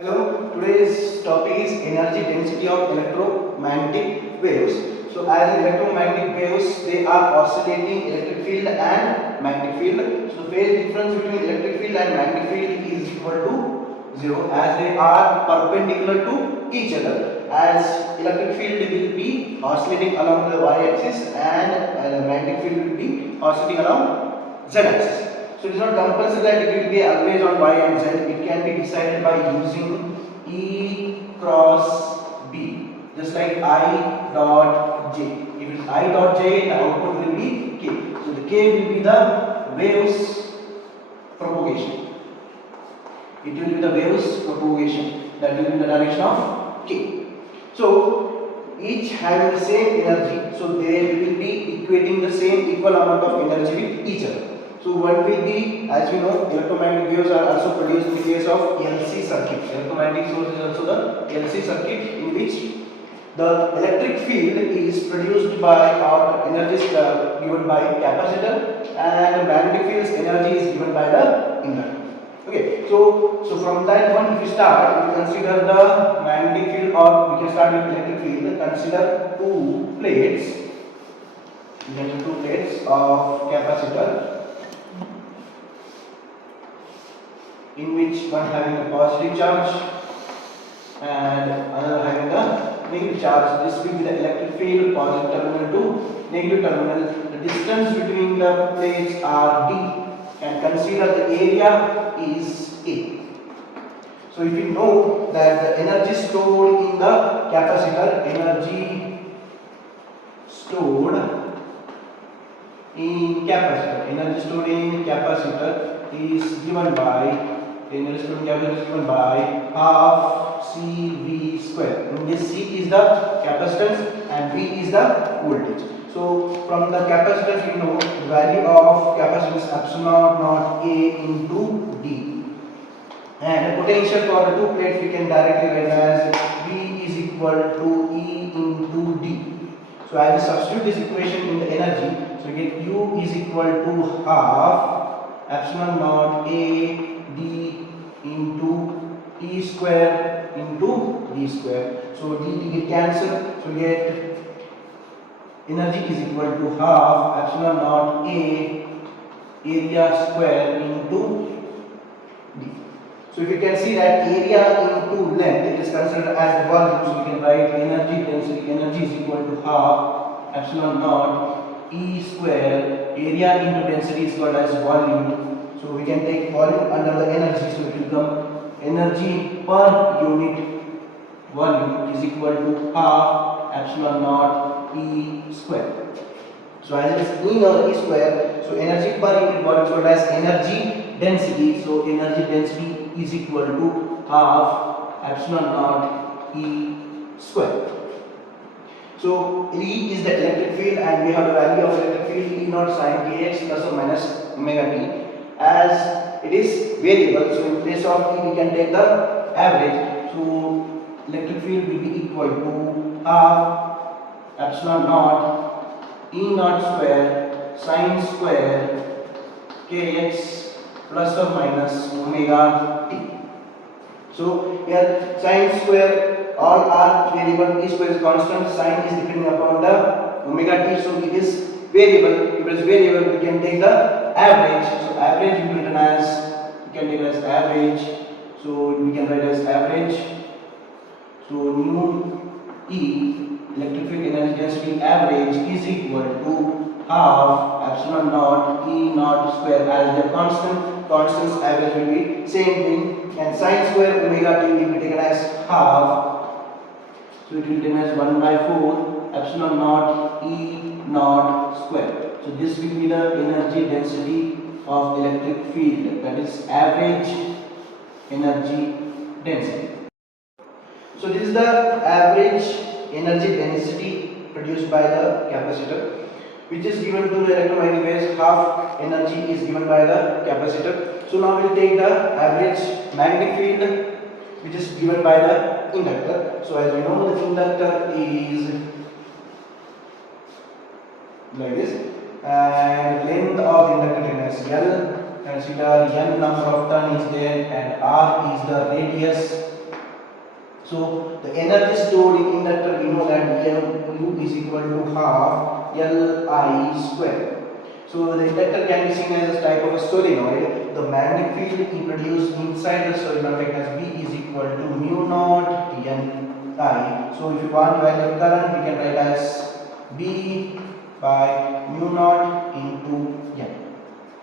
Hello, today's topic is energy density of electromagnetic waves. So as electromagnetic waves, they are oscillating electric field and magnetic field. So phase difference between electric field and magnetic field is equal to 0 as they are perpendicular to each other. As electric field will be oscillating along the y-axis and magnetic field will be oscillating along z-axis. So it is not compulsory that it will be always on y and z. It can be decided by using E cross B, just like I dot j. If it is I dot j, the output will be k. So the k will be the waves propagation. It will be the waves propagation that will be in the direction of k. So each having the same energy, so they will be equating the same equal amount of energy with each other. So what will be, as we know, electromagnetic waves are also produced in the case of LC circuit. Electromagnetic source is also the LC circuit in which the electric field is produced by or energy is given by capacitor and magnetic field's energy is given by the inductor. Okay, so from that one, if we start, we consider the magnetic field or we can start with electric field. Consider two plates. Two plates of capacitor, in which one having a positive charge and another having a negative charge. This will be the electric field, positive terminal to negative terminal. The distance between the plates are d and consider the area is A. So if you know that the energy stored in the capacitor, energy stored in capacitor is given by half CV square. In this C is the capacitance and V is the voltage. So from the capacitance we know the value of capacitance epsilon naught A into D. And the potential for the two plates we can directly write as V is equal to E into D. So I will substitute this equation in the energy. So we get U is equal to half epsilon naught A D into E square into D square. So D get cancelled. So we get energy is equal to half epsilon naught A area square into D. So if you can see that area into length, it is considered as the volume. So we can write energy density. Energy is equal to half epsilon naught E square. Area into density is called as volume. So we can take volume under the energy. So it will become energy per unit volume is equal to half epsilon naught E square. So as it is E or E square, so energy per unit volume is called as energy density. So energy density is equal to half epsilon naught E square. So E is the electric field and we have the value of electric field E naught sin kx plus or minus omega t. As it is variable, so in place of E we can take the average. So electric field will be equal to half epsilon naught E naught square sin square kx plus or minus omega t. So here sin square all are variable, E square is constant, sin is depending upon the omega t, so it is variable. If it is variable, we can take the average. So average will be written as, we can take it as average. So we can write as average. So nu E electric field energy density average is equal to half epsilon naught E naught square, as the constants average will be same thing, and sin square omega t will be taken as half. So it will be taken as 1 by 4 epsilon naught E naught square. So this will be the energy density of electric field, that is average energy density. So this is the average energy density produced by the capacitor, which is given to the electromagnetic waves. Half energy is given by the capacitor. So now we will take the average magnetic field, which is given by the inductor. So as we know, the inductor is like this, and length of inductor is L. Consider N number of turn is there and R is the radius So the energy stored in inductor, we know that U is equal to half Li square. So the inductor can be seen as a type of a solenoid. The magnetic field introduced inside the solenoid as B is equal to mu naught Ni. So if you want value of current, we can write as B by mu naught into N.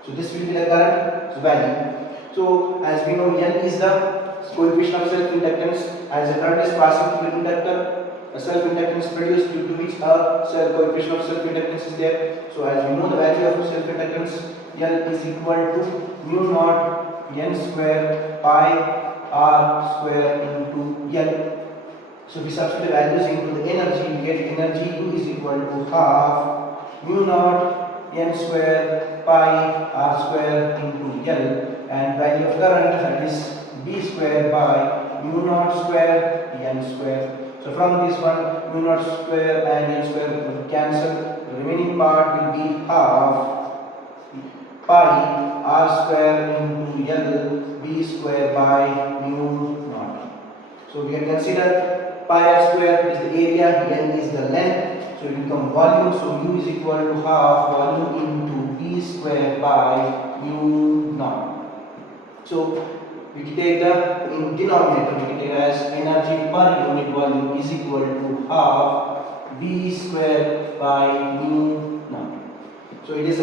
So this will be the current value. So as we know, N is the coefficient of self-inductance. As the current is passing through the inductor, a self-inductance produced due to which a coefficient of self-inductance is there. So as we know the value of self-inductance, L is equal to mu naught N square pi R square into L. So if we substitute the values into the energy, we get energy U is equal to half mu naught N square pi R square into L, and value of current, that is B square by mu naught square N square. So from this one, mu naught square and N square will cancel. The remaining part will be half pi R square into L B square by mu naught. So we can consider pi R square is the area, N is the length. So it will become volume. So U is equal to half volume into B square by mu naught. So we can take the in denominator, we can take as energy per unit volume is equal to half B square by mu naught. So it is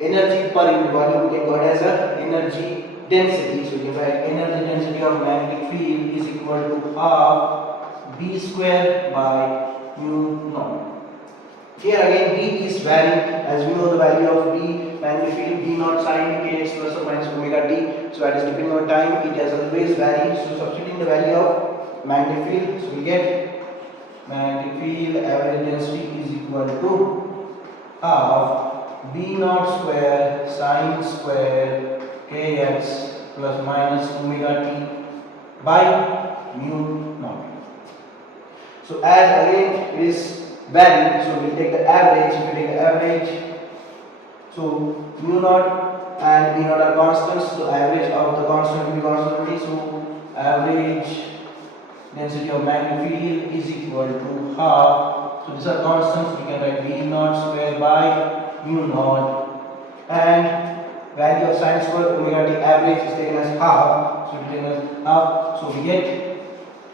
energy per unit volume, we can call it as a energy density. So we can write energy density of magnetic field is equal to half B square by mu naught. Here again B is varying, as we know the value of B magnetic field B naught sin kx plus or minus omega t. So that is depending on time, it has always varied. So substituting the value of magnetic field, so we get magnetic field average density is equal to half B naught square sin square kx plus minus omega t by mu naught. So as again it is varying, so we will take the average. If we take the average, so mu naught and B naught are constants, so average of the constant will be constant only. So average density of magnetic field is equal to half. So these are constants, we can write B naught square by mu naught, and value of sin square omega t average is taken as half. So we taken as half. So we get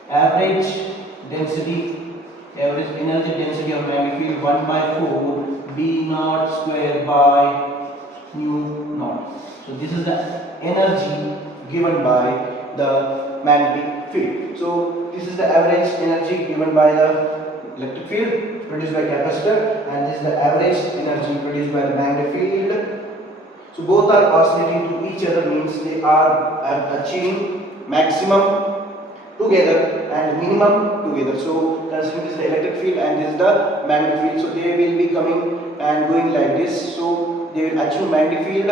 average density, average energy density of magnetic field 1 by 4 B naught square by mu naught. So this is the energy given by the magnetic field. So this is the average energy given by the electric field produced by capacitor, and this is the average energy produced by the magnetic field. So both are oscillating to each other, means they are achieving maximum together and minimum together. So considering this is the electric field and this is the magnetic field, so they will be coming and going like this. So they will achieve magnetic field,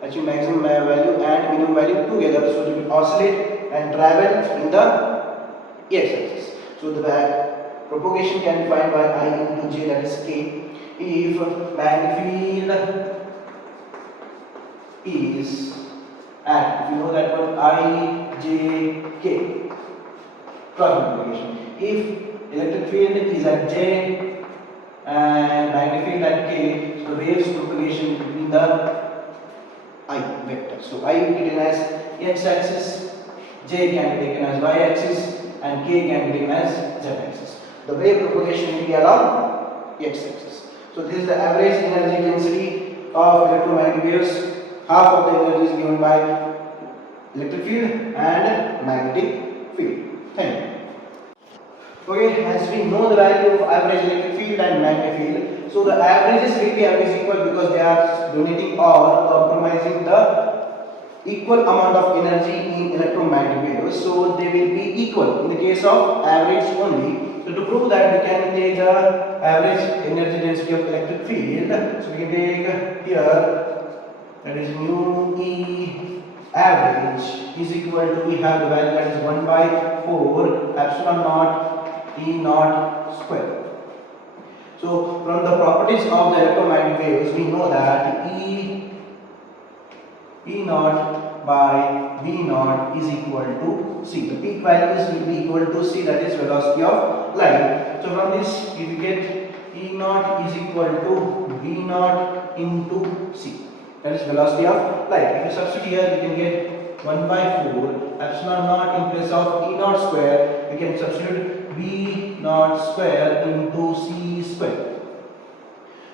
achieve maximum value and minimum value together. So they will oscillate and travel in the x-axis. So the propagation can be defined by I into j, that is k. If magnetic field is at, if you know that one, I, j, k, cross multiplication. If electric field is at j and magnetic field at k, so the waves propagation between the I vector. So I will be taken as x-axis, j can be taken as y-axis, and k can be taken as z-axis. The wave propagation will be along x-axis. So this is the average energy density of electromagnetic waves. Half of the energy is given by electric field and magnetic field. Thank you. Okay, as we know the value of average electric field and magnetic field, so the averages will be always equal because they are donating or compromising the equal amount of energy in electromagnetic waves. So they will be equal in the case of average only. So to prove that, we can take the average energy density of electric field. So we can take here, that is mu E average is equal to, we have the value that is 1 by 4 epsilon naught E naught square. So from the properties of the electromagnetic waves, we know that E naught by V naught is equal to C. The peak values will be equal to C, that is velocity of light. So from this you will get E naught is equal to V naught into C, that is velocity of light. If you substitute here, you can get 1 by 4 epsilon naught in place of E naught square. We can substitute V naught square into C square.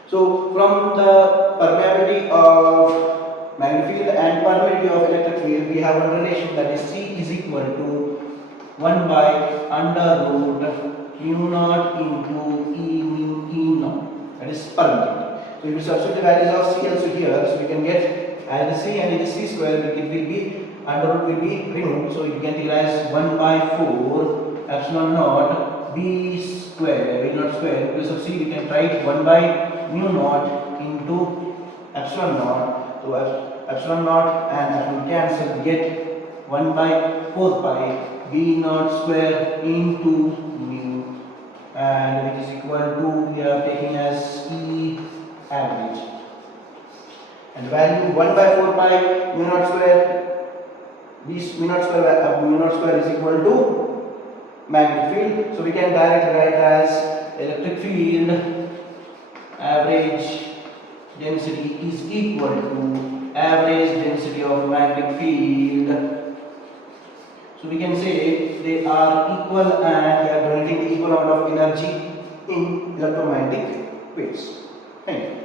So from the permeability of magnetic field and permeability of electric field, we have one relation, that is C is equal to 1 by under root mu naught into E mu E naught, that is permeability. So if you substitute the values of C also here, so we can get as C and it is C square, it will be under root will be removed. So you can utilize 1 by 4 epsilon naught B square, V naught square. In place of C we can write 1 by mu naught into epsilon naught. So epsilon naught and epsilon cancel, we get 1 by 4 pi V naught square into mu, and which is equal to, we are taking as E average, and value 1 by 4 pi mu naught square, this mu naught square is equal to magnetic field. So we can directly write as electric field average density is equal to average density of magnetic field. So we can say they are equal and they are donating equal amount of energy in electromagnetic waves. Thank you.